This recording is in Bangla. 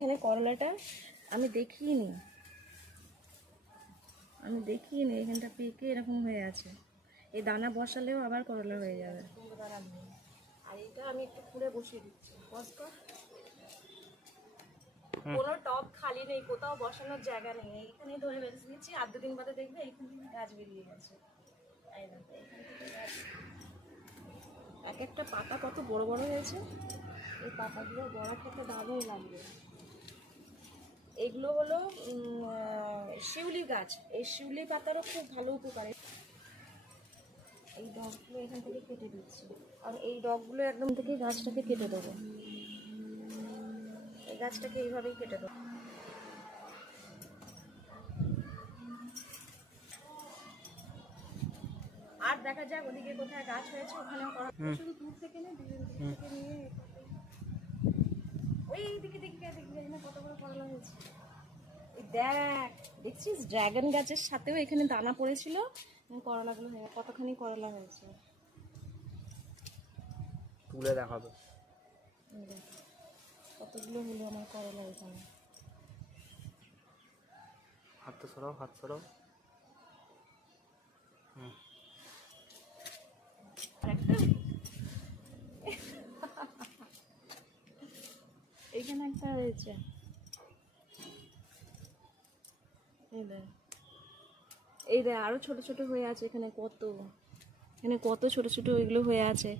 এখানে করলাটা আমি দেখিনি এখানটা পেকে এরকম হয়ে আছে। এই দানা বসালেও আবার করলা হয়ে যাবে। আর এটা আমি একটু খুঁড়ে বসিয়ে দিচ্ছি। কোনো টব খালি নেই, কোথাও বসানোর জায়গা নেই, এইখানেই ধরে বেঁধে দিচ্ছি। আর 2 দিন বাদে দেখবে এইখান থেকে গাছ বেরিয়ে গেছে। এক একটা পাতা কত বড় বড় হয়েছে। এই পাতাগুলো বড়া খেতে দারুণ লাগবে। এগুলো হলো শিউলি গাছ। এই শিউলি পাতারও খুব ভালো উপকার। এই ডগগুলো এখান থেকে কেটে দিচ্ছি, আর এই ডগগুলো একদম থেকে গাছটাকে কেটে দেবো। এই গাছটাকে এইভাবেই কেটে দেবো। আর দেখা যাক ওদিকে কোথায় গাছ হয়েছে, ওখানেও করা। শুধু দূর থেকে না, দূর থেকে নিয়ে ওই দিকে কত বড় করলা হয়েছে। দেখ, দেখছিস ড্রাগন গাছের সাথেও এখানে দানা পড়েছিল। করলাগুলো কতখানি করলা হয়েছে তুলে দেখাবো। কতগুলো হলো আমার করলা এখানে। হাত সরাও, হাত সরাও। এইখানে একটা হয়েছে। এই দেখ আরো ছোট ছোট হয়ে আছে এখানে, কত ছোট ছোট এগুলো হয়ে আছে।